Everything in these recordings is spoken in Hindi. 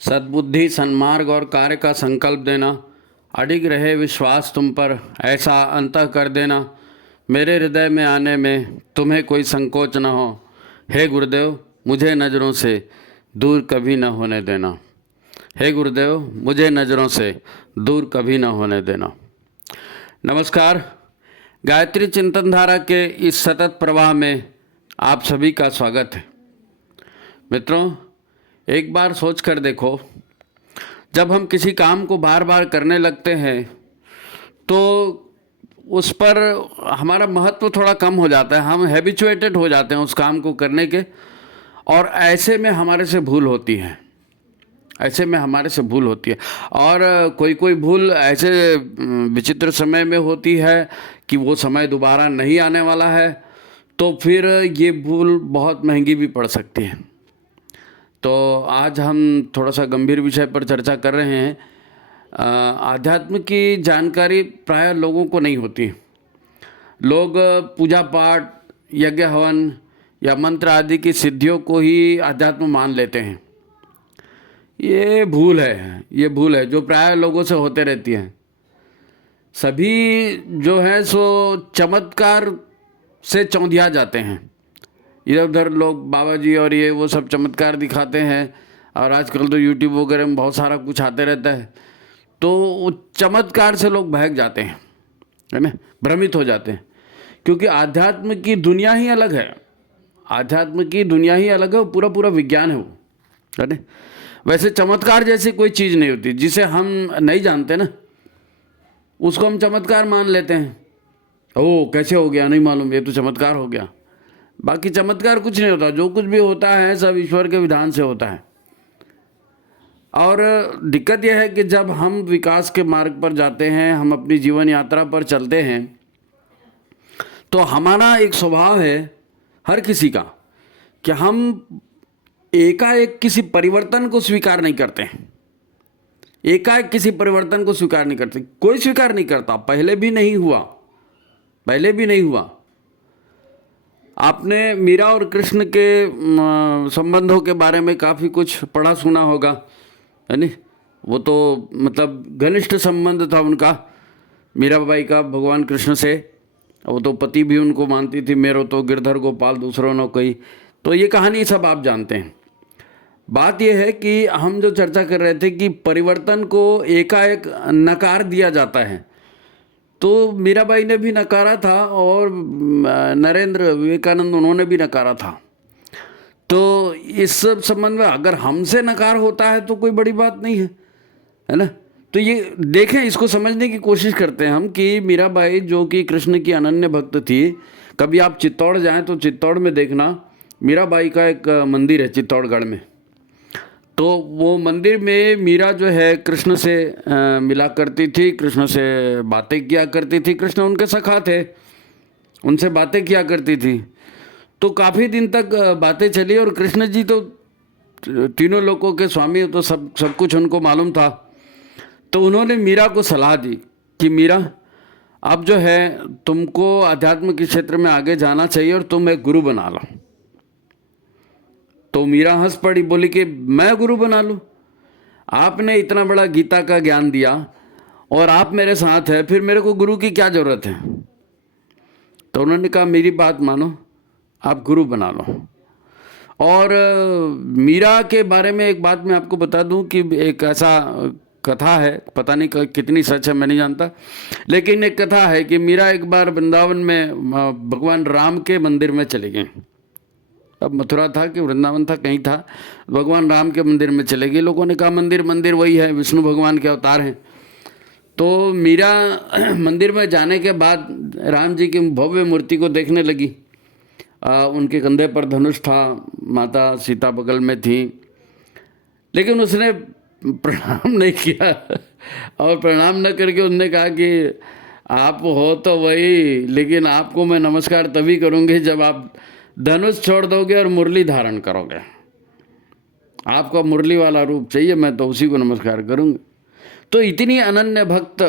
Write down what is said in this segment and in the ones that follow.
सद्बुद्धि, सन्मार्ग और कार्य का संकल्प देना, अडिग रहे विश्वास तुम पर, ऐसा अंतः कर देना, मेरे हृदय में आने में तुम्हें कोई संकोच न हो। हे गुरुदेव, मुझे नज़रों से दूर कभी न होने देना। हे गुरुदेव, मुझे नज़रों से दूर कभी न होने देना। नमस्कार। गायत्री चिंतन धारा के इस सतत प्रवाह में आप सभी का स्वागत है। मित्रों, एक बार सोच कर देखो, जब हम किसी काम को बार बार करने लगते हैं तो उस पर हमारा महत्व थोड़ा कम हो जाता है। हम हैबिचुएटेड हो जाते हैं उस काम को करने के, और ऐसे में हमारे से भूल होती है। और कोई कोई भूल ऐसे विचित्र समय में होती है कि वो समय दोबारा नहीं आने वाला है, तो फिर ये भूल बहुत महंगी भी पड़ सकती है। तो आज हम थोड़ा सा गंभीर विषय पर चर्चा कर रहे हैं। आध्यात्म की जानकारी प्रायः लोगों को नहीं होती। लोग पूजा पाठ, यज्ञ हवन या मंत्र आदि की सिद्धियों को ही आध्यात्म मान लेते हैं। ये भूल है जो प्रायः लोगों से होते रहती है। सभी जो है सो चमत्कार से चौंधिया जाते हैं। इधर उधर लोग बाबा जी और ये वो सब चमत्कार दिखाते हैं, और आजकल तो यूट्यूब वगैरह में बहुत सारा कुछ आते रहता है। तो चमत्कार से लोग बहक जाते हैं, है ना, भ्रमित हो जाते हैं, क्योंकि आध्यात्म की दुनिया ही अलग है। वो पूरा विज्ञान है वो, है ना। वैसे चमत्कार जैसी कोई चीज़ नहीं होती। जिसे हम नहीं जानते ना, उसको हम चमत्कार मान लेते हैं। ओ कैसे हो गया नहीं मालूम, ये तो चमत्कार हो गया। बाकी चमत्कार कुछ नहीं होता। जो कुछ भी होता है सब ईश्वर के विधान से होता है। और दिक्कत यह है कि जब हम विकास के मार्ग पर जाते हैं, हम अपनी जीवन यात्रा पर चलते हैं, तो हमारा एक स्वभाव है हर किसी का कि हम एकाएक किसी परिवर्तन को स्वीकार नहीं करते हैं। कोई स्वीकार नहीं करता। पहले भी नहीं हुआ। आपने मीरा और कृष्ण के संबंधों के बारे में काफ़ी कुछ पढ़ा सुना होगा, है नहीं। वो तो मतलब घनिष्ठ संबंध था उनका, मीराबाई का भगवान कृष्ण से। वो तो पति भी उनको मानती थी, मेरो तो गिरधर गोपाल दूसरों न कोई। तो ये कहानी सब आप जानते हैं। बात यह है कि हम जो चर्चा कर रहे थे कि परिवर्तन को एकाएक नकार दिया जाता है, तो मीराबाई ने भी नकारा था और नरेंद्र विवेकानंद उन्होंने भी नकारा था। तो इस सब संबंध में अगर हमसे नकार होता है तो कोई बड़ी बात नहीं है ना। तो ये देखें, इसको समझने की कोशिश करते हैं हम कि मीराबाई जो कि कृष्ण की अनन्य भक्त थी। कभी आप चित्तौड़ जाएं तो चित्तौड़ में देखना, मीराबाई का एक मंदिर है चित्तौड़गढ़ में। तो वो मंदिर में मीरा जो है कृष्ण से मिला करती थी, कृष्ण से बातें किया करती थी। कृष्ण उनके सखा थे, उनसे बातें किया करती थी। तो काफ़ी दिन तक बातें चली, और कृष्ण जी तो तीनों लोकों के स्वामी, तो सब कुछ उनको मालूम था। तो उन्होंने मीरा को सलाह दी कि मीरा, अब जो है तुमको अध्यात्म के क्षेत्र में आगे जाना चाहिए और तुम एक गुरु बना लो। तो मीरा हंस पड़ी, बोली कि मैं गुरु बना लूँ? आपने इतना बड़ा गीता का ज्ञान दिया और आप मेरे साथ हैं, फिर मेरे को गुरु की क्या ज़रूरत है? तो उन्होंने कहा मेरी बात मानो, आप गुरु बना लो। और मीरा के बारे में एक बात मैं आपको बता दूं कि एक ऐसा कथा है, पता नहीं कितनी सच है मैं नहीं जानता, लेकिन एक कथा है कि मीरा एक बार वृंदावन में भगवान राम के मंदिर में चले गए। अब मथुरा था कि वृंदावन था, कहीं था, भगवान राम के मंदिर में चले गए। लोगों ने कहा मंदिर वही है, विष्णु भगवान के अवतार हैं। तो मीरा मंदिर में जाने के बाद राम जी की भव्य मूर्ति को देखने लगी। उनके कंधे पर धनुष था, माता सीता बगल में थी, लेकिन उसने प्रणाम नहीं किया। और प्रणाम न करके उसने कहा कि आप हो तो वही, लेकिन आपको मैं नमस्कार तभी करूँगी जब आप धनुष छोड़ दोगे और मुरली धारण करोगे। आपका मुरली वाला रूप चाहिए, मैं तो उसी को नमस्कार करूँगी। तो इतनी अनन्य भक्त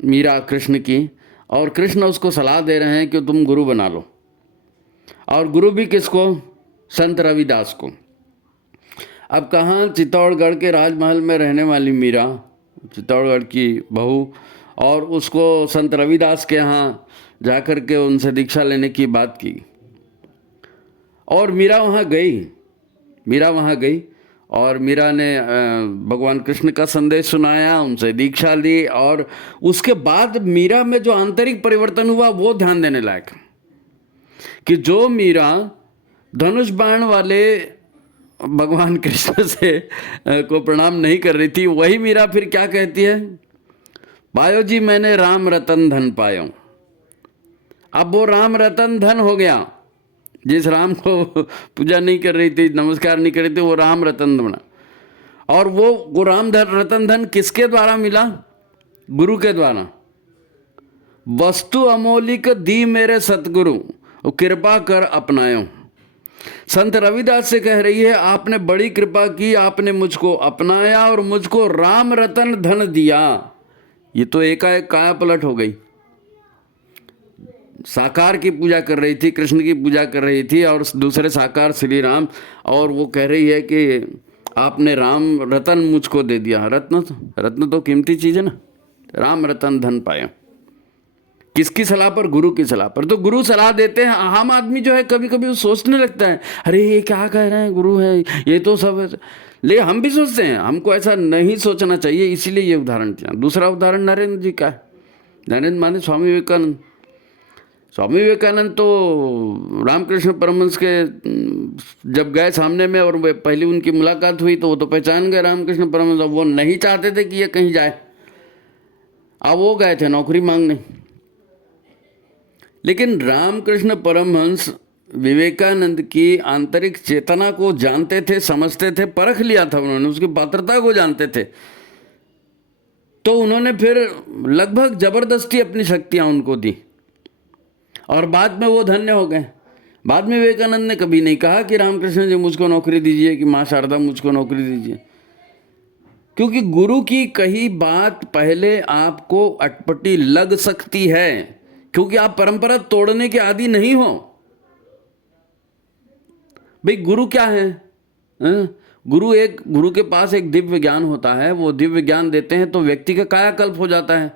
मीरा कृष्ण की, और कृष्ण उसको सलाह दे रहे हैं कि तुम गुरु बना लो। और गुरु भी किसको? संत रविदास को। अब कहाँ चित्तौड़गढ़ के राजमहल में रहने वाली मीरा, चित्तौड़गढ़ की बहू, और उसको संत रविदास के यहाँ जाकर के उनसे दीक्षा लेने की बात की। और मीरा वहाँ गई और मीरा ने भगवान कृष्ण का संदेश सुनाया, उनसे दीक्षा ली, और उसके बाद मीरा में जो आंतरिक परिवर्तन हुआ वो ध्यान देने लायक, कि जो मीरा धनुष बाण वाले भगवान कृष्ण से को प्रणाम नहीं कर रही थी, वही मीरा फिर क्या कहती है, पायो जी मैंने राम रतन धन पायो। अब वो राम रतन धन हो गया, जिस राम को पूजा नहीं कर रही थी, नमस्कार नहीं कर रही थी, वो राम रतन बना। और वो राम रतन धन किसके द्वारा मिला? गुरु के द्वारा। वस्तु अमोलिक दी मेरे सतगुरु, कृपा कर अपनायो। संत रविदास से कह रही है, आपने बड़ी कृपा की, आपने मुझको अपनाया और मुझको राम रतन धन दिया। ये तो एकाएक काया पलट हो गई। साकार की पूजा कर रही थी, कृष्ण की पूजा कर रही थी, और दूसरे साकार श्री राम, और वो कह रही है कि आपने राम रतन मुझको दे दिया। रत्न तो कीमती चीज़ है ना। राम रतन धन पाया। किसकी सलाह पर? गुरु की सलाह पर। तो गुरु सलाह देते हैं, आम आदमी जो है कभी कभी वो सोचने लगता है, अरे ये क्या कह रहे हैं, गुरु है ये तो सब है। लेकिन हम भी सोचते हैं, हमको ऐसा नहीं सोचना चाहिए, इसीलिए ये उदाहरण दिया। दूसरा उदाहरण नरेंद्र जी का है। नरेंद्र माने स्वामी विवेकानंद। स्वामी विवेकानंद तो रामकृष्ण परमहंस के जब गए सामने में और पहली उनकी मुलाकात हुई तो वो तो पहचान गए रामकृष्ण परमहंस। वो नहीं चाहते थे कि ये कहीं जाए, अब वो गए थे नौकरी मांगने। लेकिन रामकृष्ण परमहंस विवेकानंद की आंतरिक चेतना को जानते थे, समझते थे, परख लिया था उन्होंने, उसकी पात्रता को जानते थे। तो उन्होंने फिर लगभग जबरदस्ती अपनी शक्तियां उनको दी और बाद में वो धन्य हो गए। बाद में विवेकानंद ने कभी नहीं कहा कि रामकृष्ण जी मुझको नौकरी दीजिए, कि माँ शारदा मुझको नौकरी दीजिए, क्योंकि गुरु की कही बात पहले आपको अटपटी लग सकती है, क्योंकि आप परंपरा तोड़ने के आदी नहीं हो। भाई गुरु क्या है? गुरु के पास एक दिव्य ज्ञान होता है, वो दिव्य ज्ञान देते हैं तो व्यक्ति का कायाकल्प हो जाता है।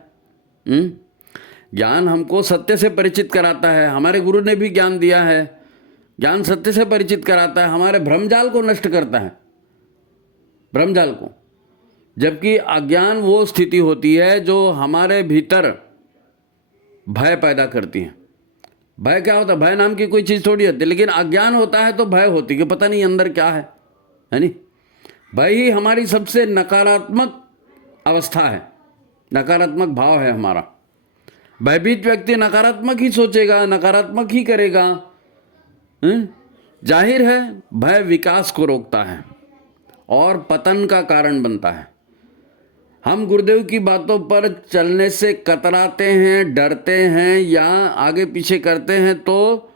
ज्ञान हमको सत्य से परिचित कराता है, हमारे गुरु ने भी ज्ञान दिया है। ज्ञान सत्य से परिचित कराता है, हमारे भ्रमजाल को नष्ट करता है, भ्रमजाल को। जबकि अज्ञान वो स्थिति होती है जो हमारे भीतर भय पैदा करती है। भय क्या होता है? भय नाम की कोई चीज़ थोड़ी होती है, लेकिन अज्ञान होता है तो भय होती है कि पता नहीं अंदर क्या है नहीं। भय ही हमारी सबसे नकारात्मक अवस्था है, नकारात्मक भाव है हमारा। भयभीत व्यक्ति नकारात्मक ही सोचेगा, नकारात्मक ही करेगा। जाहिर है भय विकास को रोकता है और पतन का कारण बनता है। हम गुरुदेव की बातों पर चलने से कतराते हैं, डरते हैं या आगे पीछे करते हैं, तो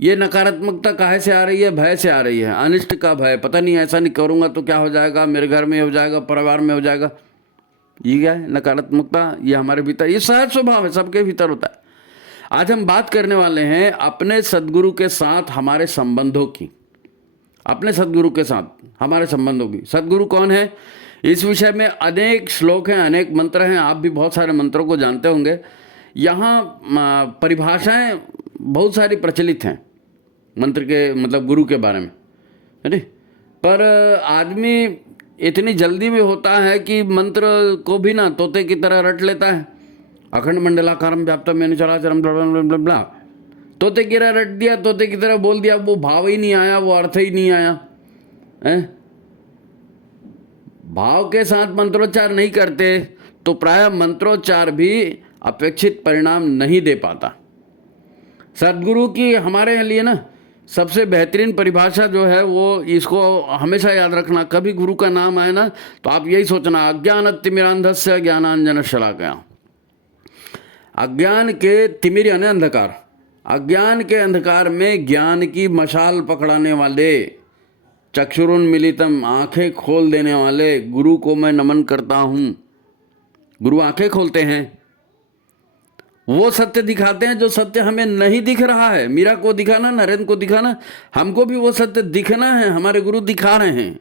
ये नकारात्मकता काहे से आ रही है? भय से आ रही है, अनिष्ट का भय। पता नहीं ऐसा नहीं करूँगा तो क्या हो जाएगा, मेरे घर में हो जाएगा, परिवार में हो जाएगा। ये क्या है? नकारात्मकता। ये हमारे भीतर, ये सहज स्वभाव है, सबके भीतर होता है। आज हम बात करने वाले हैं अपने सद्गुरु के साथ हमारे संबंधों की, अपने सद्गुरु के साथ हमारे संबंधों की। सद्गुरु कौन है? इस विषय में अनेक श्लोक हैं, अनेक मंत्र हैं, आप भी बहुत सारे मंत्रों को जानते होंगे। यहाँ परिभाषाएं बहुत सारी प्रचलित हैं मंत्र के, मतलब गुरु के बारे में, है नहीं। पर आदमी इतनी जल्दी में होता है कि मंत्र को भी ना तोते की तरह रट लेता है। अखंड मंडलाकारम व्याप्तम यानी चराचरम ब्ला, तोते की तरह रट दिया, तोते की तरह बोल दिया, वो भाव ही नहीं आया, वो अर्थ ही नहीं आया है। भाव के साथ मंत्रोच्चार नहीं करते तो प्रायः मंत्रोच्चार भी अपेक्षित परिणाम नहीं दे पाता। सद्गुरु की हमारे लिए ना सबसे बेहतरीन परिभाषा जो है वो, इसको हमेशा याद रखना, कभी गुरु का नाम आए ना तो आप यही सोचना, अज्ञानतिमिरान्धस्य ज्ञानांजन शलाकया। अज्ञान के तिमिर यानी अंधकार, अज्ञान के अंधकार में ज्ञान की मशाल पकड़ाने वाले, चक्षुरुन्मीलितम आंखें खोल देने वाले गुरु को मैं नमन करता हूँ। गुरु आंखें खोलते हैं, वो सत्य दिखाते हैं जो सत्य हमें नहीं दिख रहा है। मीरा को दिखाना, नरेंद्र को दिखाना, हमको भी वो सत्य दिखना है, हमारे गुरु दिखा रहे हैं।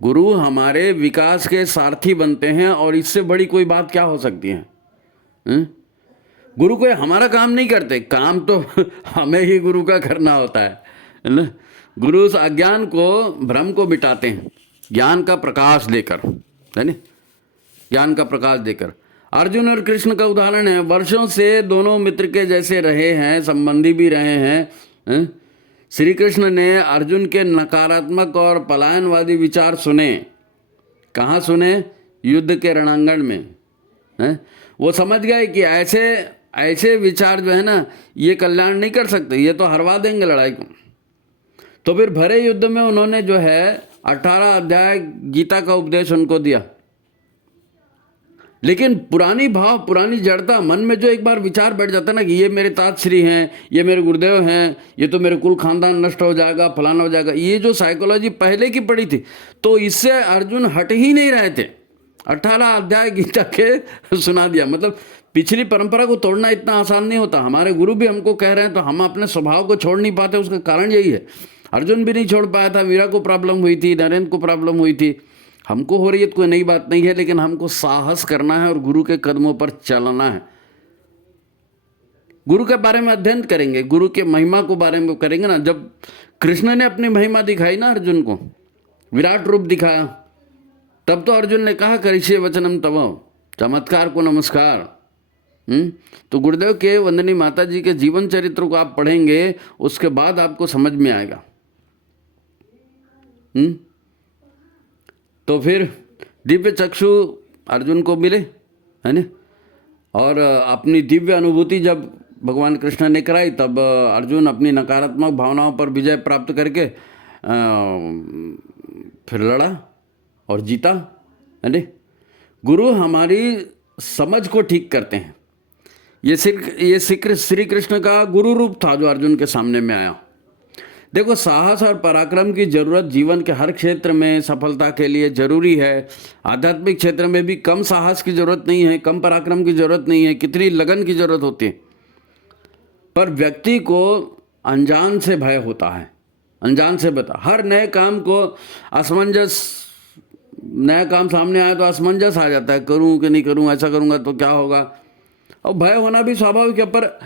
गुरु हमारे विकास के सारथी बनते हैं, और इससे बड़ी कोई बात क्या हो सकती है? गुरु कोई हमारा काम नहीं करते, काम तो हमें ही गुरु का करना होता है ना। गुरु उस अज्ञान को, भ्रम को मिटाते हैं ज्ञान का प्रकाश देकर, है ना, ज्ञान का प्रकाश देकर। अर्जुन और कृष्ण का उदाहरण है, वर्षों से दोनों मित्र के जैसे रहे हैं, संबंधी भी रहे हैं। श्री कृष्ण ने अर्जुन के नकारात्मक और पलायनवादी विचार सुने। कहाँ सुने? युद्ध के रणांगण में। वो समझ गए कि ऐसे विचार जो है ना, ये कल्याण नहीं कर सकते, ये तो हरवा देंगे लड़ाई को। तो फिर भरे युद्ध में उन्होंने जो है 18 अध्याय गीता का उपदेश उनको दिया। लेकिन पुरानी भाव, पुरानी जड़ता, मन में जो एक बार विचार बैठ जाता है ना कि ये मेरे तातश्री हैं, ये मेरे गुरुदेव हैं, ये तो मेरे कुल खानदान नष्ट हो जाएगा, फलाना हो जाएगा, ये जो साइकोलॉजी पहले की पड़ी थी, तो इससे अर्जुन हट ही नहीं रहे थे। 18 अध्याय गीता के सुना दिया। मतलब पिछली परंपरा को तोड़ना इतना आसान नहीं होता। हमारे गुरु भी हमको कह रहे हैं तो हम अपने स्वभाव को छोड़ नहीं पाते, उसका कारण यही है। अर्जुन भी नहीं छोड़ पाया था, मीरा को प्रॉब्लम हुई थी, नरेंद्र को प्रॉब्लम हुई थी, हमको हो रही है, कोई नई बात नहीं है, लेकिन हमको साहस करना है और गुरु के कदमों पर चलना है। गुरु के बारे में अध्ययन करेंगे, गुरु के महिमा को बारे में करेंगे ना। जब कृष्ण ने अपनी महिमा दिखाई ना अर्जुन को, विराट रूप दिखाया, तब तो अर्जुन ने कहा करिष्ये वचनम तव, चमत्कार को नमस्कार। तो गुरुदेव के वंदनी माता जी के जीवन चरित्र को आप पढ़ेंगे, उसके बाद आपको समझ में आएगा। तो फिर दिव्य चक्षु अर्जुन को मिले, है ना, और अपनी दिव्य अनुभूति जब भगवान कृष्ण ने कराई, तब अर्जुन अपनी नकारात्मक भावनाओं पर विजय प्राप्त करके फिर लड़ा और जीता, है ना। गुरु हमारी समझ को ठीक करते हैं। ये श्री कृष्ण का गुरु रूप था जो अर्जुन के सामने में आया। देखो, साहस और पराक्रम की जरूरत जीवन के हर क्षेत्र में सफलता के लिए जरूरी है। आध्यात्मिक क्षेत्र में भी कम साहस की जरूरत नहीं है, कम पराक्रम की जरूरत नहीं है, कितनी लगन की जरूरत होती है। पर व्यक्ति को अनजान से भय होता है, अनजान से बता। हर नए काम को असमंजस, नया काम सामने आया तो असमंजस आ जाता है, करूं कि नहीं करूं, ऐसा करूंगा तो क्या होगा। और भय होना भी स्वाभाविक है, पर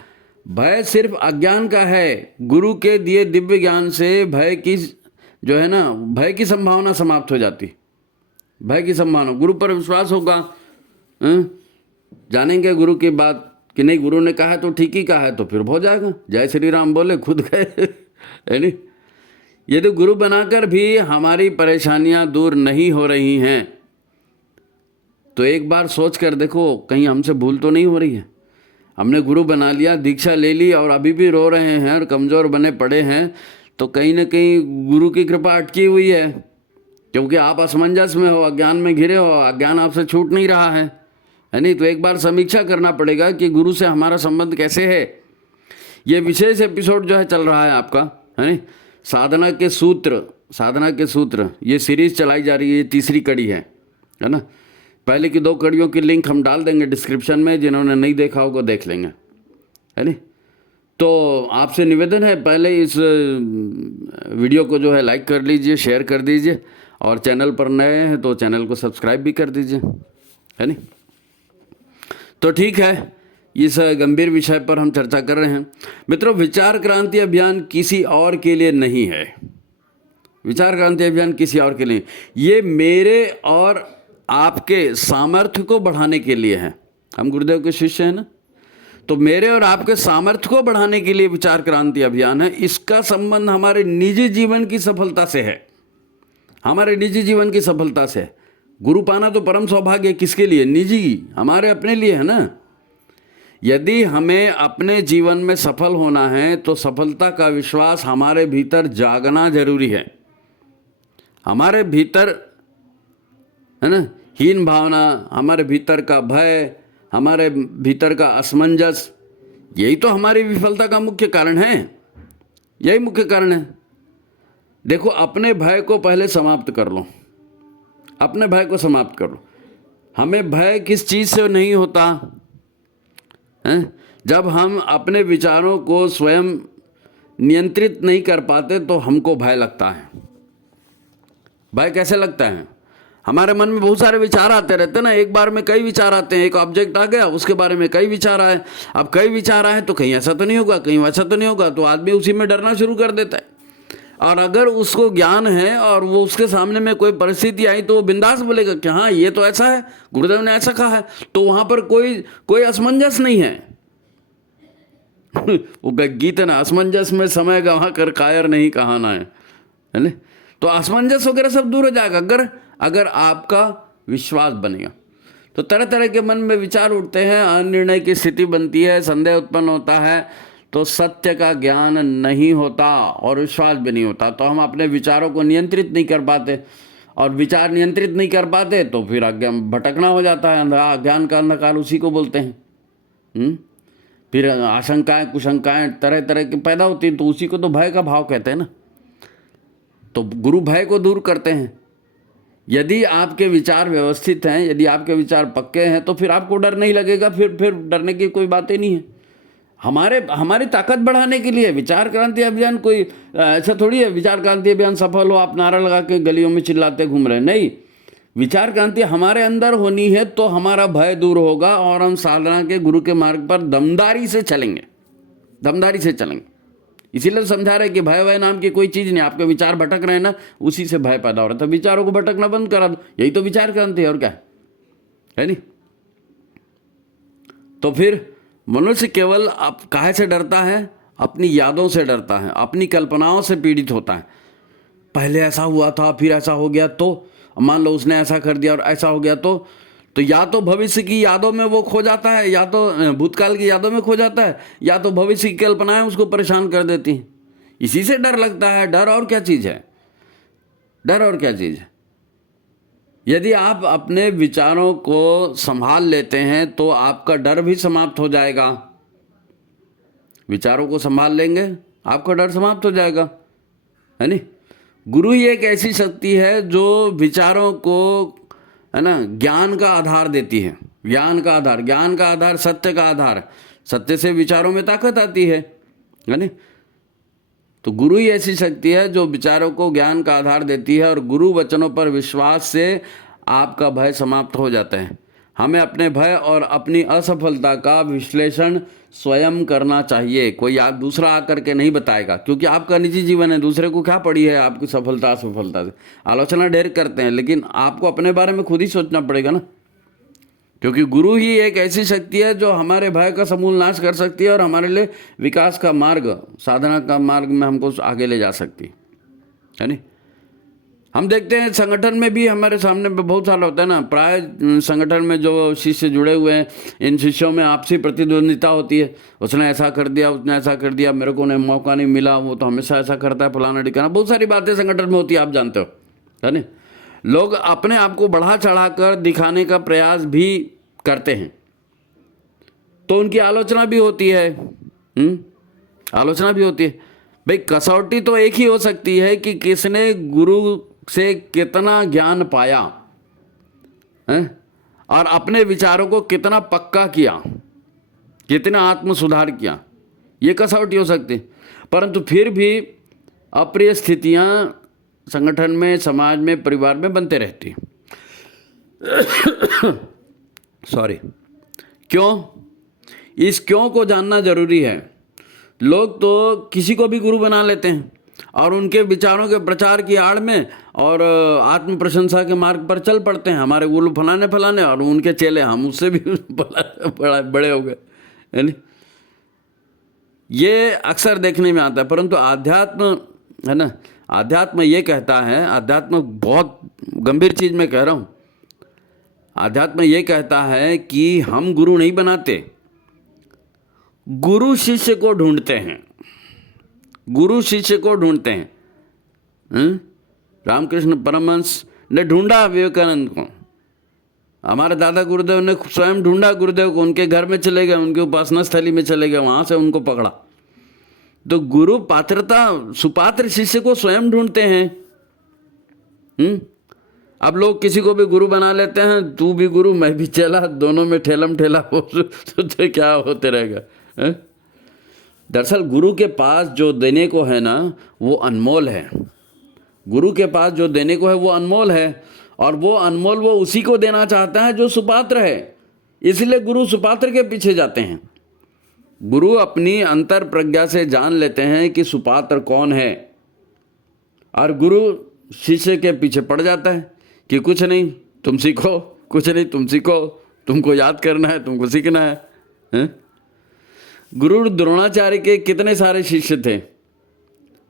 भय सिर्फ अज्ञान का है। गुरु के दिए दिव्य ज्ञान से भय की जो है ना, भय की संभावना समाप्त हो जाती। भय की संभावना, गुरु पर विश्वास होगा, जानेंगे गुरु की बात कि नहीं, गुरु ने कहा है तो ठीक ही कहा है, तो फिर हो जाएगा। जय श्री राम बोले खुद गए, है नहीं। यदि गुरु बनाकर भी हमारी परेशानियां दूर नहीं हो रही हैं, तो एक बार सोच कर देखो, कहीं हमसे भूल तो नहीं हो रही है। हमने गुरु बना लिया, दीक्षा ले ली, और अभी भी रो रहे हैं और कमज़ोर बने पड़े हैं, तो कहीं ना कहीं गुरु की कृपा अटकी हुई है, क्योंकि आप असमंजस में हो, अज्ञान में घिरे हो, अज्ञान आपसे छूट नहीं रहा है नहीं। तो एक बार समीक्षा करना पड़ेगा कि गुरु से हमारा संबंध कैसे है। ये विशेष एपिसोड जो है चल रहा है आपका, है नहीं, साधना के सूत्र, साधना के सूत्र, ये सीरीज चलाई जा रही है, ये तीसरी कड़ी है ना। पहले की 2 कड़ियों की लिंक हम डाल देंगे डिस्क्रिप्शन में, जिन्होंने नहीं देखा होगा देख लेंगे, है नहीं। तो आपसे निवेदन है, पहले इस वीडियो को जो है लाइक कर लीजिए, शेयर कर दीजिए, और चैनल पर नए हैं तो चैनल को सब्सक्राइब भी कर दीजिए, है नहीं। तो ठीक है, इस गंभीर विषय पर हम चर्चा कर रहे हैं। मित्रों, विचार क्रांति अभियान किसी और के लिए नहीं है। विचार क्रांति अभियान किसी और के लिए, ये मेरे और आपके सामर्थ्य को बढ़ाने के लिए है। हम गुरुदेव के शिष्य हैं ना, तो मेरे और आपके सामर्थ्य को बढ़ाने के लिए विचार क्रांति अभियान है। इसका संबंध हमारे निजी जीवन की सफलता से है, हमारे निजी जीवन की सफलता से। गुरु पाना तो परम सौभाग्य, किसके लिए? निजी, हमारे अपने लिए है ना। यदि हमें अपने जीवन में सफल होना है तो सफलता का विश्वास हमारे भीतर जागना जरूरी है। हमारे भीतर, है ना, हीन भावना, हमारे भीतर का भय, हमारे भीतर का असमंजस, यही तो हमारी विफलता का मुख्य कारण है, यही मुख्य कारण है। देखो, अपने भय को पहले समाप्त कर लो, अपने भय को समाप्त कर लो। हमें भय किस चीज़ से नहीं होता है? जब हम अपने विचारों को स्वयं नियंत्रित नहीं कर पाते तो हमको भय लगता है। भय कैसे लगता है? हमारे मन में बहुत सारे विचार आते रहते हैं ना, एक बार में कई विचार आते हैं। एक ऑब्जेक्ट आ गया, उसके बारे में कई विचार आए। अब कई विचार आए तो कहीं ऐसा तो नहीं होगा, कहीं वैसा तो नहीं होगा, तो आदमी उसी में डरना शुरू कर देता है। और अगर उसको ज्ञान है और वो उसके सामने में कोई परिस्थिति आई तो वो बिंदास बोलेगा कि हाँ ये तो ऐसा है, गुरुदेव ने ऐसा कहा है, तो वहां पर कोई असमंजस नहीं है। वो गीत है ना, असमंजस में समय गंवा कर कायर नहीं कहाना है ना। तो असमंजस वगैरह सब दूर हो जाएगा अगर आपका विश्वास बनेगा। तो तरह तरह के मन में विचार उठते हैं, अनिर्णय की स्थिति बनती है, संदेह उत्पन्न होता है, तो सत्य का ज्ञान नहीं होता और विश्वास भी नहीं होता। तो हम अपने विचारों को नियंत्रित नहीं कर पाते, और विचार नियंत्रित नहीं कर पाते तो फिर अज्ञान भटकना हो जाता है। अज्ञान का अंधकार उसी को बोलते हैं। फिर आशंकाएं कुशंकाएं तरह तरह की पैदा होती हैं, तो उसी को तो भय का भाव कहते हैं ना। तो गुरु भय को दूर करते हैं। यदि आपके विचार व्यवस्थित हैं, यदि आपके विचार पक्के हैं, तो फिर आपको डर नहीं लगेगा। फिर डरने की कोई बात ही नहीं है। हमारी ताकत बढ़ाने के लिए विचार क्रांति अभियान कोई ऐसा थोड़ी है विचार क्रांति अभियान सफल हो आप नारा लगा के गलियों में चिल्लाते घूम रहे, नहीं। विचार क्रांति हमारे अंदर होनी है तो हमारा भय दूर होगा और हम साधना के गुरु के मार्ग पर दमदारी से चलेंगे, दमदारी से चलेंगे। इसीलिए समझा रहे कि भय नाम की कोई चीज़ नहीं। आपके विचार भटक रहे हैं ना, उसी से भय पैदा हो रहा है। तो विचारों को भटकना बंद करा दो, यही तो विचार क्रांति है, और क्या है नहीं। तो फिर मनुष्य केवल अब काहे से डरता है? अपनी यादों से डरता है, अपनी कल्पनाओं से पीड़ित होता है। पहले ऐसा हुआ था, फिर ऐसा हो गया, तो मान लो उसने ऐसा कर दिया और ऐसा हो गया, तो या तो भविष्य की यादों में वो खो जाता है, या तो भूतकाल की यादों में खो जाता है, या तो भविष्य की कल्पनाएं उसको परेशान कर देती हैं। इसी से डर लगता है। डर और क्या चीज़ है? डर और क्या चीज़ है? यदि आप अपने विचारों को संभाल लेते हैं तो आपका डर भी समाप्त हो जाएगा। विचारों को संभाल लेंगे, आपका डर समाप्त हो जाएगा, है नहीं। गुरु ही एक ऐसी शक्ति है जो विचारों को, है ना, ज्ञान का आधार देती है। ज्ञान का आधार सत्य का आधार। सत्य से विचारों में ताकत आती है नहीं। तो गुरु ही ऐसी शक्ति है जो विचारों को ज्ञान का आधार देती है, और गुरु वचनों पर विश्वास से आपका भय समाप्त हो जाता है। हमें अपने भय और अपनी असफलता का विश्लेषण स्वयं करना चाहिए। कोई आप दूसरा आकर के नहीं बताएगा, क्योंकि आपका निजी जीवन है। दूसरे को क्या पड़ी है आपकी सफलता असफलता से? आलोचना ढेर करते हैं, लेकिन आपको अपने बारे में खुद ही सोचना पड़ेगा ना। क्योंकि गुरु ही एक ऐसी शक्ति है जो हमारे भय का समूल नाश कर सकती है और हमारे लिए विकास का मार्ग, साधना का मार्ग में हमको आगे ले जा सकती है नहीं। हम देखते हैं संगठन में भी हमारे सामने बहुत सारा होता है ना। प्राय संगठन में जो शिष्य जुड़े हुए हैं, इन शिष्यों में आपसी प्रतिद्वंदिता होती है। उसने ऐसा कर दिया, उसने ऐसा कर दिया, मेरे को मौका नहीं मिला, वो तो हमेशा ऐसा करता है, फलाना ढिकाना, बहुत सारी बातें संगठन में होती है, आप जानते हो, है ना। लोग अपने आप को बढ़ा चढ़ा कर दिखाने का प्रयास भी करते हैं, तो उनकी आलोचना भी होती है। आलोचना भी होती है। भाई कसौटी तो एक ही हो सकती है कि किसने गुरु से कितना ज्ञान पाया है और अपने विचारों को कितना पक्का किया, कितना आत्म सुधार किया, ये कसौटी हो सकती है। परंतु फिर भी अप्रिय स्थितियां संगठन में, समाज में, परिवार में बनते रहती। सॉरी, क्यों? इस क्यों को जानना जरूरी है। लोग तो किसी को भी गुरु बना लेते हैं और उनके विचारों के प्रचार की आड़ में और आत्म प्रशंसा के मार्ग पर चल पड़ते हैं। हमारे गुरु फलाने फलाने और उनके चेले हम उससे भी बड़े हो गए, है नहीं। ये अक्सर देखने में आता है। परंतु आध्यात्म, है ना, आध्यात्म ये कहता है, आध्यात्म बहुत गंभीर चीज़ मैं कह रहा हूँ। आध्यात्म ये कहता है कि हम गुरु नहीं बनाते, गुरु शिष्य को ढूंढते हैं। गुरु शिष्य को ढूंढते हैं। रामकृष्ण परमहंस ने ढूंढा विवेकानंद को, हमारे दादा गुरुदेव ने स्वयं ढूंढा गुरुदेव को, उनके घर में चले गए, उनके उपासना स्थली में चले गए, वहाँ से उनको पकड़ा। तो गुरु पात्रता, सुपात्र शिष्य को स्वयं ढूंढते हैं। अब लोग किसी को भी गुरु बना लेते हैं, तू भी गुरु मैं भी चेला, दोनों में ठेलम ठेला हो तो क्या होते रहेगा। दरअसल गुरु के पास जो देने को है ना, वो अनमोल है। गुरु के पास जो देने को है वो अनमोल है, और वो अनमोल वो उसी को देना चाहता है जो सुपात्र है। इसलिए गुरु सुपात्र के पीछे जाते हैं। गुरु अपनी अंतर प्रज्ञा से जान लेते हैं कि सुपात्र कौन है, और गुरु शिष्य के पीछे पड़ जाता है कि कुछ नहीं तुम सीखो, कुछ नहीं तुम सीखो, तुमको याद करना है, तुमको सीखना है? गुरु द्रोणाचार्य के कितने सारे शिष्य थे,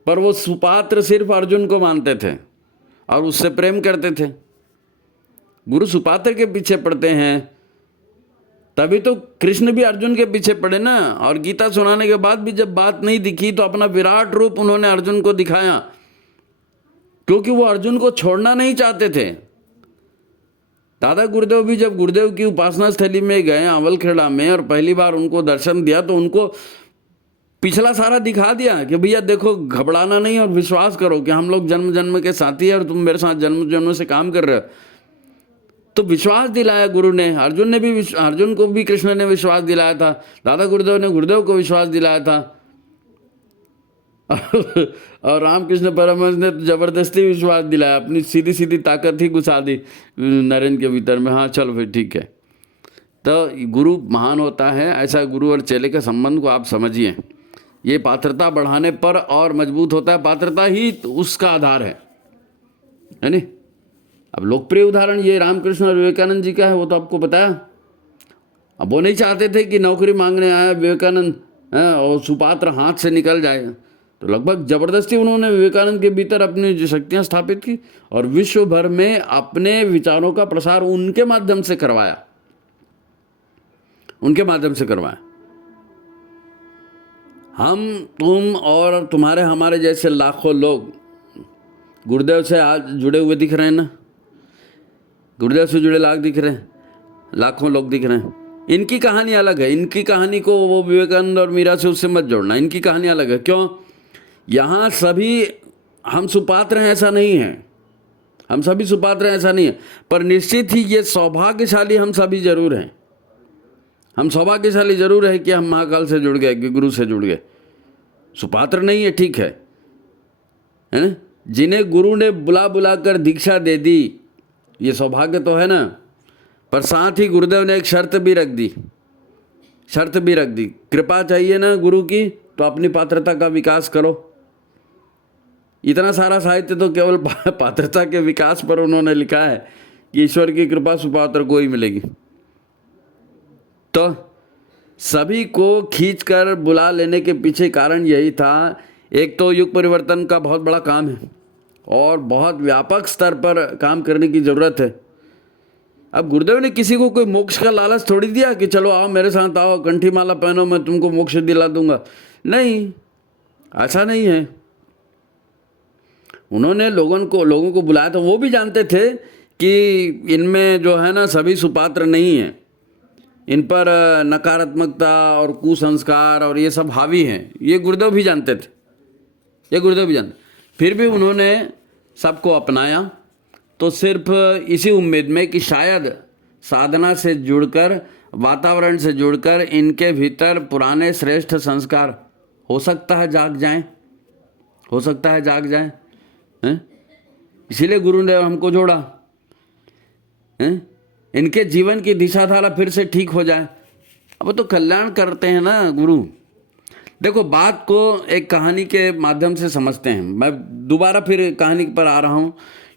पर वो सुपात्र सिर्फ अर्जुन को मानते थे और उससे प्रेम करते थे। गुरु सुपात्र के पीछे पड़ते हैं, तभी तो कृष्ण भी अर्जुन के पीछे पड़े ना। और गीता सुनाने के बाद भी जब बात नहीं दिखी तो अपना विराट रूप उन्होंने अर्जुन को दिखाया, क्योंकि वो अर्जुन को छोड़ना नहीं चाहते थे। दादा गुरुदेव भी जब गुरुदेव की उपासना स्थली में गए अवलखेड़ा में और पहली बार उनको दर्शन दिया तो उनको पिछला सारा दिखा दिया कि भैया देखो, घबराना नहीं और विश्वास करो कि हम लोग जन्म जन्म के साथी हैं और तुम मेरे साथ जन्म जन्म से काम कर रहे हो। तो विश्वास दिलाया गुरु ने, अर्जुन को भी कृष्ण ने विश्वास दिलाया था, दादा गुरुदेव ने गुरुदेव को विश्वास दिलाया था और रामकृष्ण परमहंस ने तो जबरदस्ती विश्वास दिलाया, अपनी सीधी सीधी ताकत ही घुसा दी नरेंद्र के भीतर में। हाँ चलो भाई ठीक है। तो गुरु महान होता है, ऐसा गुरु और चेले के संबंध को आप समझिए। ये पात्रता बढ़ाने पर और मजबूत होता है, पात्रता ही तो उसका आधार है नहीं? अब लोकप्रिय उदाहरण ये रामकृष्ण और विवेकानंद जी का है, वो तो आपको बताया। अब वो नहीं चाहते थे कि नौकरी मांगने आया विवेकानंद और सुपात्र हाथ से निकल जाए, तो लगभग जबरदस्ती उन्होंने विवेकानंद के भीतर अपनी जो शक्तियाँ स्थापित की और विश्व भर में अपने विचारों का प्रसार उनके माध्यम से करवाया, उनके माध्यम से करवाया। हम तुम और तुम्हारे हमारे जैसे लाखों लोग गुरुदेव से आज जुड़े हुए दिख रहे हैं ना, गुरुदेव से जुड़े लाख दिख रहे हैं, लाखों लोग दिख रहे हैं। इनकी कहानी अलग है, इनकी कहानी को वो विवेकानंद और मीरा से उससे मत जोड़ना, इनकी कहानी अलग है। क्यों? यहाँ सभी हम सुपात्र हैं ऐसा नहीं है, हम सभी सुपात्र हैं ऐसा नहीं है, पर निश्चित ही ये सौभाग्यशाली हम सभी जरूर हैं। हम सौभाग्यशाली जरूर है कि हम महाकाल से जुड़ गए, कि गुरु से जुड़ गए। सुपात्र नहीं है, ठीक है ना? जिन्हें गुरु ने बुला बुला कर दीक्षा दे दी, ये सौभाग्य तो है ना। पर साथ ही गुरुदेव ने एक शर्त भी रख दी, शर्त भी रख दी, कृपा चाहिए ना गुरु की तो अपनी पात्रता का विकास करो। इतना सारा साहित्य तो केवल पात्रता के विकास पर उन्होंने लिखा है कि ईश्वर की कृपा सुपात्र को ही मिलेगी। तो सभी को खींचकर बुला लेने के पीछे कारण यही था, एक तो युग परिवर्तन का बहुत बड़ा काम है और बहुत व्यापक स्तर पर काम करने की ज़रूरत है। अब गुरुदेव ने किसी को कोई मोक्ष का लालच थोड़ी दिया कि चलो आओ मेरे साथ आओ, कंठी माला पहनो, मैं तुमको मोक्ष दिला दूंगा। नहीं, ऐसा नहीं है। उन्होंने लोगों को बुलाया तो वो भी जानते थे कि इनमें जो है ना सभी सुपात्र नहीं हैं, इन पर नकारात्मकता और कुसंस्कार और ये सब हावी हैं, ये गुरुदेव भी जानते थे, ये गुरुदेव भी जानते। फिर भी उन्होंने सबको अपनाया, तो सिर्फ इसी उम्मीद में कि शायद साधना से जुड़कर, वातावरण से जुड़कर इनके भीतर पुराने श्रेष्ठ संस्कार हो सकता है जाग जाएं, हो सकता है जाग जाएं, हैं? इसीलिए गुरु ने हमको जोड़ा, हैं? इनके जीवन की दिशा धारा फिर से ठीक हो जाए। अब तो कल्याण करते हैं ना गुरु। देखो, बात को एक कहानी के माध्यम से समझते हैं। मैं दोबारा फिर कहानी पर आ रहा हूँ,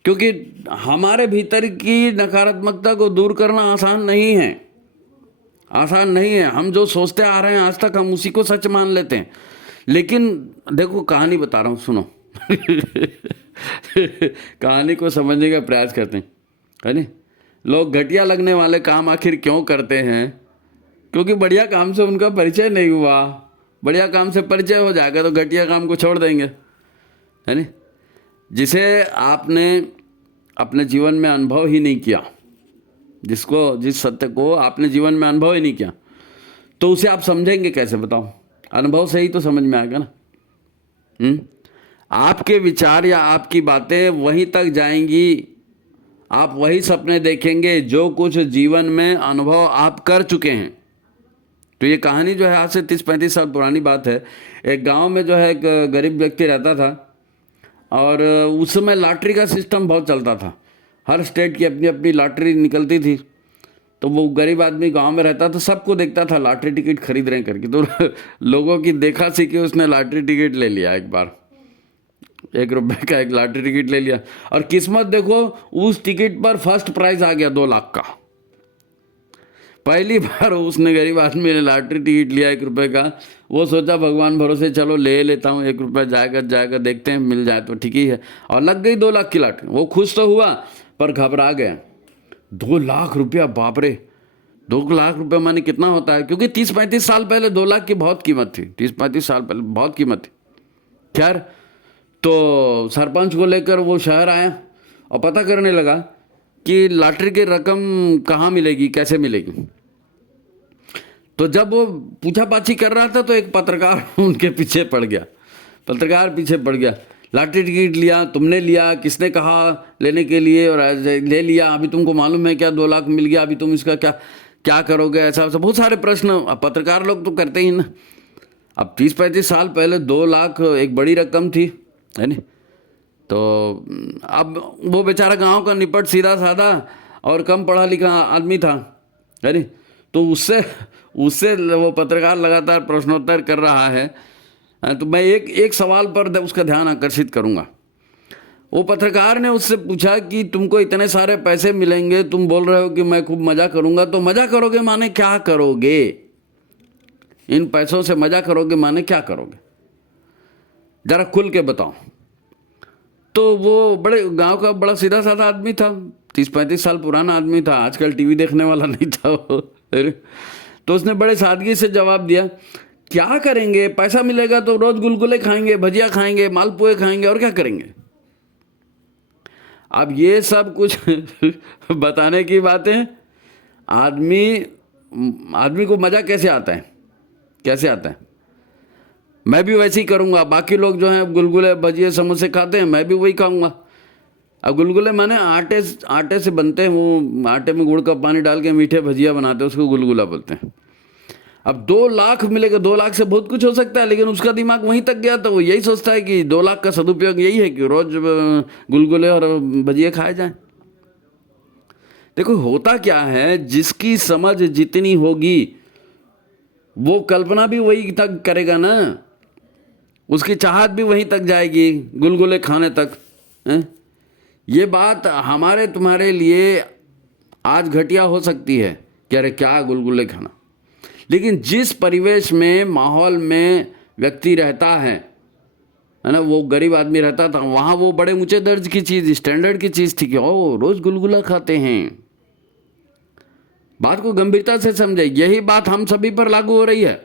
क्योंकि हमारे भीतर की नकारात्मकता को दूर करना आसान नहीं है, आसान नहीं है। हम जो सोचते आ रहे हैं आज तक, हम उसी को सच मान लेते हैं। लेकिन देखो, कहानी बता रहा हूँ, सुनो। कहानी को समझने का प्रयास करते हैं, है नहीं? लोग घटिया लगने वाले काम आखिर क्यों करते हैं? क्योंकि बढ़िया काम से उनका परिचय नहीं हुआ। बढ़िया काम से परिचय हो जाएगा तो घटिया काम को छोड़ देंगे, है नहीं? जिसे आपने अपने जीवन में अनुभव ही नहीं किया, जिस सत्य को आपने जीवन में अनुभव ही नहीं किया, तो उसे आप समझेंगे कैसे? बताओ। अनुभव से ही तो समझ में आएगा ना। आपके विचार या आपकी बातें वहीं तक जाएंगी, आप वही सपने देखेंगे जो कुछ जीवन में अनुभव आप कर चुके हैं। तो ये कहानी जो है आज से 30-35 साल पुरानी बात है। एक गांव में जो है एक गरीब व्यक्ति रहता था, और उस समय लॉटरी का सिस्टम बहुत चलता था, हर स्टेट की अपनी अपनी लॉटरी निकलती थी। तो वो गरीब आदमी गांव में रहता था, सबको देखता था लॉटरी टिकट खरीद रहे हैं करके, तो लोगों की देखा सीखी उसने लॉटरी टिकट ले लिया एक बार, 1 रुपए का एक लॉटरी टिकट ले लिया। और किस्मत देखो, उस टिकट पर फर्स्ट प्राइज आ गया 2 लाख का। पहली बार उसने, गरीब आदमी ने लॉटरी टिकट लिया 1 रुपए का। वो सोचा भगवान भरोसे चलो ले लेता हूँ, 1 रुपया जाएगा जाएगा, देखते हैं मिल जाए तो ठीक ही है। और लग गई 2 लाख की लॉटरी। वो खुश तो हुआ पर घबरा गया। 2 लाख रुपया, बाप रे, 2 लाख रुपया माने कितना होता है? क्योंकि 30-35 साल पहले 2 लाख की बहुत कीमत थी, 30-35 साल पहले बहुत कीमत थी। खैर, तो सरपंच को लेकर वो शहर आया और पता करने लगा कि लॉटरी की रकम कहाँ मिलेगी, कैसे मिलेगी। तो जब वो पूछापाछी कर रहा था तो एक पत्रकार उनके पीछे पड़ गया, पत्रकार पीछे पड़ गया। लॉटरी टिकट लिया, तुमने लिया, किसने कहा लेने के लिए, और ले लिया, अभी तुमको मालूम है क्या 2 लाख मिल गया, अभी तुम इसका क्या क्या करोगे, ऐसा ऐसा बहुत सारे प्रश्न। अब पत्रकार लोग तो करते ही ना। अब 30-35 साल पहले 2 लाख एक बड़ी रकम थी, है नहीं। तो अब वो बेचारा गांव का निपट, सीधा साधा और कम पढ़ा लिखा आदमी था, है नहीं। तो उससे उससे वो पत्रकार लगातार प्रश्नोत्तर कर रहा है। तो मैं एक सवाल पर उसका ध्यान आकर्षित करूंगा। वो पत्रकार ने उससे पूछा कि तुमको इतने सारे पैसे मिलेंगे, तुम बोल रहे हो कि मैं खूब मज़ा करूंगा, तो मज़ा करोगे माने क्या करोगे? इन पैसों से मज़ा करोगे माने क्या करोगे? ज़रा खुल के बताओ। तो वो बड़े गांव का बड़ा सीधा साधा आदमी था, 30-35 साल पुराना आदमी था, आजकल टीवी देखने वाला नहीं था वो। तो उसने बड़े सादगी से जवाब दिया, क्या करेंगे, पैसा मिलेगा तो रोज गुलगुले खाएंगे, भजिया खाएंगे, मालपुए खाएंगे, और क्या करेंगे। अब ये सब कुछ बताने की बातें, आदमी को मजा कैसे आता है, कैसे आता है। मैं भी वैसे ही करूँगा। बाकी लोग जो हैं गुलगुले भजिए समोसे खाते हैं, मैं भी वही खाऊंगा। अब गुलगुले माने आटे से बनते हैं, वो आटे में गुड़ का पानी डाल के मीठे भजिया बनाते हैं, उसको गुलगुला बोलते हैं। अब 2 लाख मिलेगा, 2 लाख से बहुत कुछ हो सकता है, लेकिन उसका दिमाग वहीं तक गया तो वो यही सोचता है कि 2 लाख का सदुपयोग यही है कि रोज गुलगुले और भजिए खाए जाएं। देखो होता क्या है, जिसकी समझ जितनी होगी वो कल्पना भी वही तक करेगा ना, उसकी चाहत भी वहीं तक जाएगी, गुलगुले खाने तक है? ये बात हमारे तुम्हारे लिए आज घटिया हो सकती है कि अरे क्या गुलगुले खाना, लेकिन जिस परिवेश में, माहौल में व्यक्ति रहता है ना, वो गरीब आदमी रहता था, वहाँ वो बड़े ऊंचे दर्ज की चीज़, स्टैंडर्ड की चीज़ थी कि ओ रोज़ गुलगुला खाते हैं। बात को गंभीरता से समझे। यही बात हम सभी पर लागू हो रही है।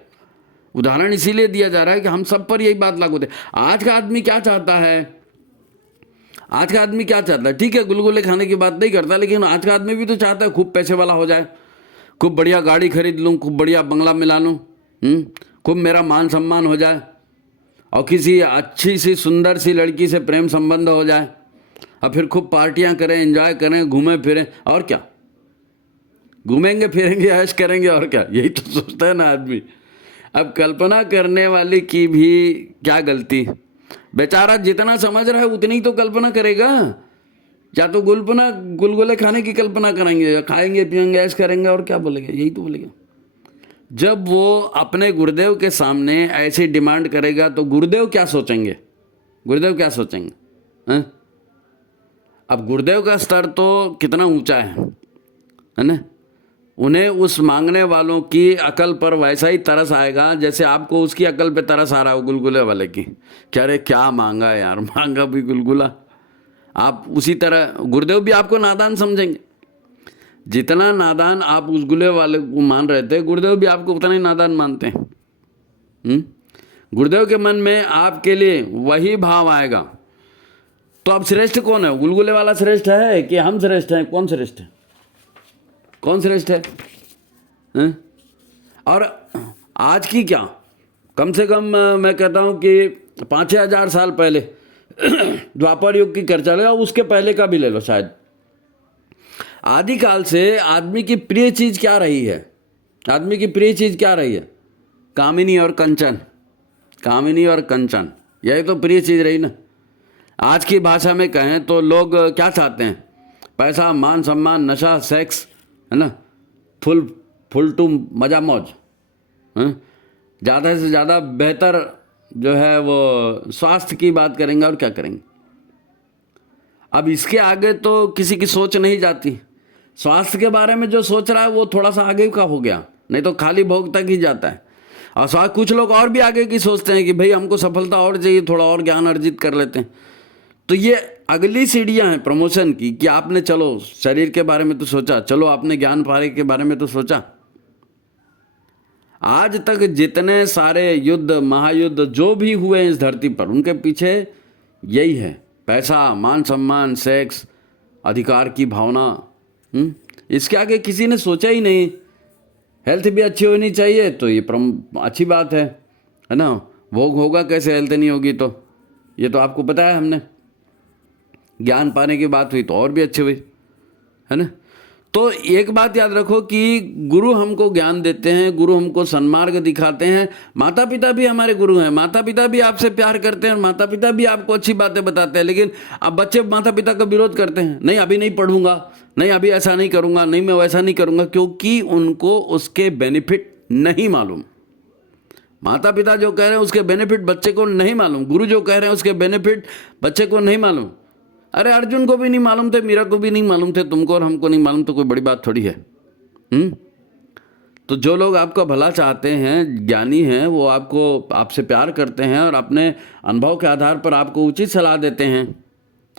उदाहरण इसीलिए दिया जा रहा है कि हम सब पर यही बात लागू होती है। आज का आदमी क्या चाहता है, आज का आदमी क्या चाहता है? ठीक है, गुलगुले खाने की बात नहीं करता, लेकिन आज का आदमी भी तो चाहता है खूब पैसे वाला हो जाए, खूब बढ़िया गाड़ी खरीद लूँ, खूब बढ़िया बंगला मिला लूँ, खूब मेरा मान सम्मान हो जाए, और किसी अच्छी सी सुंदर सी लड़की से प्रेम संबंध हो जाए, और फिर खूब पार्टियां करें, एंजॉय करें, घूमें फिरें, और क्या, घूमेंगे फिरेंगे, ऐश करेंगे, और क्या, यही तो सोचता है ना आदमी। अब कल्पना करने वाले की भी क्या गलती? बेचारा जितना समझ रहा है उतनी तो कल्पना करेगा। या तो गुलगुले खाने की कल्पना करेंगे, या खाएंगे पिएंगे ऐश करेंगे, और क्या बोलेगा, यही तो बोलेगा। जब वो अपने गुरुदेव के सामने ऐसी डिमांड करेगा तो गुरुदेव क्या सोचेंगे, गुरुदेव क्या सोचेंगे हैं? अब गुरुदेव का स्तर तो कितना ऊंचा है ना। उन्हें उस मांगने वालों की अकल पर वैसा ही तरस आएगा जैसे आपको उसकी अकल पे तरस आ रहा हो गुलगुले वाले की। क्या रे क्या मांगा यार, मांगा भी गुलगुला। आप उसी तरह गुरुदेव भी आपको नादान समझेंगे। जितना नादान आप उस गुले वाले को मान रहे थे, गुरुदेव भी आपको उतना ही नादान मानते हैं। गुरुदेव के मन में आपके लिए वही भाव आएगा। तो अब श्रेष्ठ कौन है? गुलगुले वाला श्रेष्ठ है कि हम श्रेष्ठ हैं? कौन श्रेष्ठ है? कौन श्रेष्ठ है? और आज की क्या, कम से कम मैं कहता हूं कि 5-6 हज़ार साल पहले द्वापर युग की चर्चा लो, उसके पहले का भी ले लो शायद। आदिकाल से आदमी की प्रिय चीज क्या रही है? आदमी की प्रिय चीज क्या रही है? कामिनी और कंचन। कामिनी और कंचन, यही तो प्रिय चीज रही ना। आज की भाषा में कहें तो लोग क्या चाहते हैं? पैसा, मान सम्मान, नशा, सेक्स, है ना, फुल फुल टू मजा मौज, ज़्यादा से ज़्यादा बेहतर जो है वो स्वास्थ्य की बात करेंगे और क्या करेंगे। अब इसके आगे तो किसी की सोच नहीं जाती। स्वास्थ्य के बारे में जो सोच रहा है वो थोड़ा सा आगे का हो गया, नहीं तो खाली भोग तक ही जाता है। और स्वास्थ्य कुछ लोग और भी आगे की सोचते हैं कि भाई हमको सफलता और चाहिए, थोड़ा और ज्ञान अर्जित कर लेते हैं। तो ये अगली सीढ़ियां हैं प्रमोशन की कि आपने चलो शरीर के बारे में तो सोचा, चलो आपने ज्ञान पाने के बारे में तो सोचा। आज तक जितने सारे युद्ध, महायुद्ध जो भी हुए इस धरती पर, उनके पीछे यही है, पैसा, मान सम्मान, सेक्स, अधिकार की भावना। इसके आगे किसी ने सोचा ही नहीं। हेल्थ भी अच्छी होनी चाहिए तो ये अच्छी बात है ना। भोग होगा कैसे, हेल्थ नहीं होगी तो, ये तो आपको पता है। हमने ज्ञान पाने की बात हुई तो और भी अच्छी हुई, है ना। तो एक बात याद रखो कि गुरु हमको ज्ञान देते हैं, गुरु हमको सन्मार्ग दिखाते हैं। माता पिता भी हमारे गुरु हैं, माता पिता भी आपसे प्यार करते हैं और माता पिता भी आपको अच्छी बातें बताते हैं। लेकिन अब बच्चे माता पिता का विरोध करते हैं, नहीं अभी नहीं पढ़ूंगा, नहीं अभी ऐसा नहीं करूंगा, नहीं मैं वैसा नहीं करूंगा, क्योंकि उनको उसके बेनिफिट नहीं मालूम। माता पिता जो कह रहे हैं उसके बेनिफिट बच्चे को नहीं मालूम, गुरु जो कह रहे हैं उसके बेनिफिट बच्चे को नहीं मालूम। अरे अर्जुन को भी नहीं मालूम थे, मीरा को भी नहीं मालूम थे, तुमको और हमको नहीं मालूम, तो कोई बड़ी बात थोड़ी है। तो जो लोग आपका भला चाहते हैं, ज्ञानी हैं, वो आपसे प्यार करते हैं और अपने अनुभव के आधार पर आपको उचित सलाह देते हैं,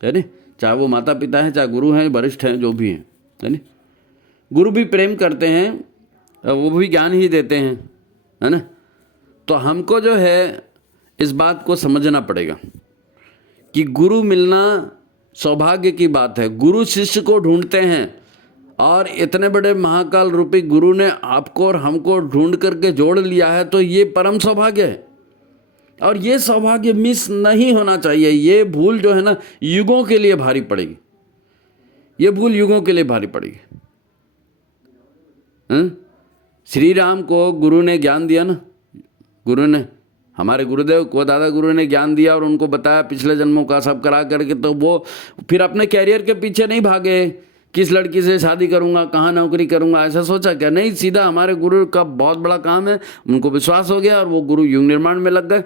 है ना। चाहे वो माता पिता हैं, चाहे गुरु हैं, वरिष्ठ हैं, जो भी हैं, है ना। गुरु भी प्रेम करते हैं, वो भी ज्ञान ही देते हैं, है ना। तो हमको जो है इस बात को समझना पड़ेगा कि गुरु मिलना सौभाग्य की बात है। गुरु शिष्य को ढूंढते हैं और इतने बड़े महाकाल रूपी गुरु ने आपको और हमको ढूंढ करके जोड़ लिया है, तो ये परम सौभाग्य है। और ये सौभाग्य मिस नहीं होना चाहिए। ये भूल जो है ना, युगों के लिए भारी पड़ेगी, ये भूल युगों के लिए भारी पड़ेगी। श्री राम को गुरु ने ज्ञान दिया ना, गुरु ने, हमारे गुरुदेव को दादा गुरु ने ज्ञान दिया और उनको बताया पिछले जन्मों का सब करा करके, तो वो फिर अपने कैरियर के पीछे नहीं भागे, किस लड़की से शादी करूंगा, कहाँ नौकरी करूंगा, ऐसा सोचा क्या? नहीं, सीधा हमारे गुरु का बहुत बड़ा काम है, उनको विश्वास हो गया और वो गुरु युग निर्माण में लग गए।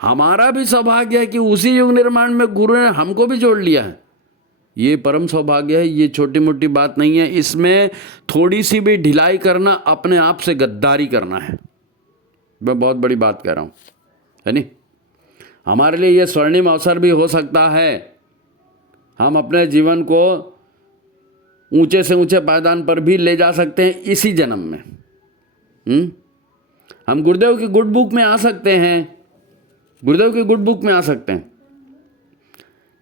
हमारा भी सौभाग्य है कि उसी युग निर्माण में गुरु ने हमको भी जोड़ लिया है। ये परम सौभाग्य है, ये छोटी मोटी बात नहीं है। इसमें थोड़ी सी भी ढिलाई करना अपने आप से गद्दारी करना है। मैं बहुत बड़ी बात कह रहा हूँ, है नहीं। हमारे लिए ये स्वर्णिम अवसर भी हो सकता है। हम अपने जीवन को ऊंचे से ऊंचे पायदान पर भी ले जा सकते हैं इसी जन्म में। हम गुरुदेव की गुड बुक में आ सकते हैं, गुरुदेव की गुड बुक में आ सकते हैं।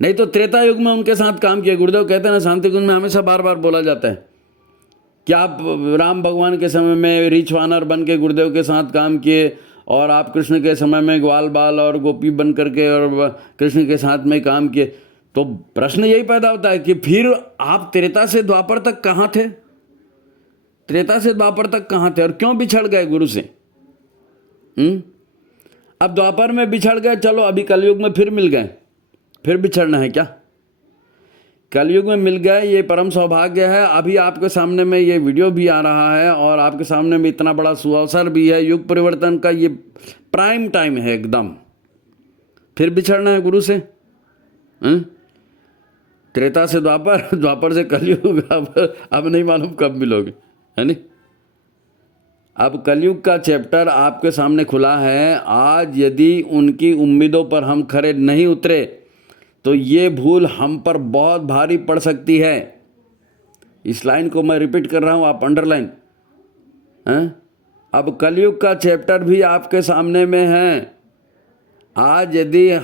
नहीं तो त्रेता युग में उनके साथ काम किया। गुरुदेव कहते हैं ना, शांति कुंज में हमेशा बार बार बोला जाता है कि आप राम भगवान के समय में रीछ वानर बन के गुरुदेव के साथ काम किए और आप कृष्ण के समय में ग्वाल बाल और गोपी बन करके और कृष्ण के साथ में काम किए। तो प्रश्न यही पैदा होता है कि फिर आप त्रेता से द्वापर तक कहाँ थे? त्रेता से द्वापर तक कहाँ थे और क्यों बिछड़ गए गुरु से? अब द्वापर में बिछड़ गए, चलो अभी कलयुग में फिर मिल गए, फिर बिछड़ना है क्या? कलयुग में मिल गए, ये परम सौभाग्य है। अभी आपके सामने में ये वीडियो भी आ रहा है और आपके सामने में इतना बड़ा सुअवसर भी है। युग परिवर्तन का ये प्राइम टाइम है एकदम। फिर बिछड़ना है गुरु से? त्रेता से द्वापर, द्वापर से कलयुग, अब नहीं मालूम कब मिलोगे, है नहीं। अब कलयुग का चैप्टर आपके सामने खुला है। आज यदि उनकी उम्मीदों पर हम खरे नहीं उतरे तो ये भूल हम पर बहुत भारी पड़ सकती है। इस लाइन को मैं रिपीट कर रहा हूँ, आप अंडरलाइन। अब कलयुग का चैप्टर भी आपके सामने में है। आज यदि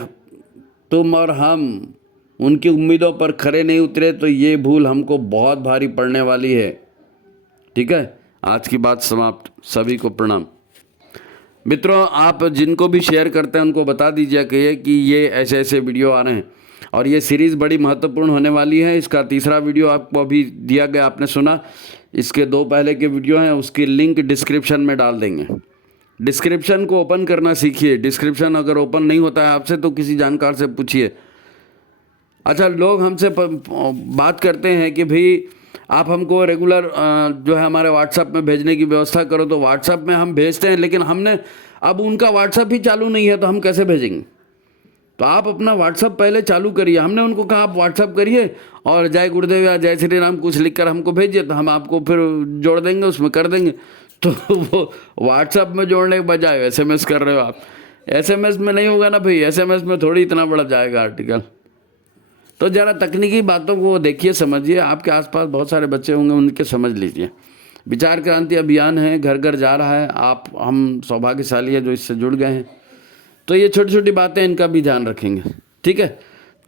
तुम और हम उनकी उम्मीदों पर खरे नहीं उतरे तो ये भूल हमको बहुत भारी पड़ने वाली है। ठीक है, आज की बात समाप्त। सभी को प्रणाम। मित्रों, आप जिनको भी शेयर करते हैं उनको बता दीजिए कि ये ऐसे ऐसे वीडियो आ रहे हैं और ये सीरीज़ बड़ी महत्वपूर्ण होने वाली है। इसका तीसरा वीडियो आपको अभी दिया गया, आपने सुना। इसके 2 पहले के वीडियो हैं, उसकी लिंक डिस्क्रिप्शन में डाल देंगे। डिस्क्रिप्शन को ओपन करना सीखिए। डिस्क्रिप्शन अगर ओपन नहीं होता है आपसे तो किसी जानकार से पूछिए। अच्छा, लोग हमसे बात करते हैं कि भाई आप हमको रेगुलर जो है हमारे व्हाट्सएप में भेजने की व्यवस्था करो, तो व्हाट्सएप में हम भेजते हैं, लेकिन हमने अब उनका व्हाट्सएप ही चालू नहीं है, तो हम कैसे भेजेंगे? तो आप अपना व्हाट्सएप पहले चालू करिए। हमने उनको कहा आप व्हाट्सएप करिए और जय गुरुदेव या जय श्री राम कुछ लिखकर हमको भेजिए, तो हम आपको फिर जोड़ देंगे, उसमें कर देंगे। तो वो व्हाट्सएप में जोड़ने के बजाय एसएमएस कर रहे हो आप। एसएमएस में नहीं होगा ना भाई, एसएमएस में थोड़ी इतना बड़ा जाएगा आर्टिकल। तो ज़रा तकनीकी बातों को देखिए, समझिए। आपके आसपास बहुत सारे बच्चे होंगे, उनके समझ लीजिए। विचार क्रांति अभियान है, घर घर जा रहा है। हम सौभाग्यशाली है जो इससे जुड़ गए हैं। तो ये छोटी छोटी बातें, इनका भी ध्यान रखेंगे, ठीक है।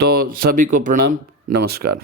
तो सभी को प्रणाम, नमस्कार।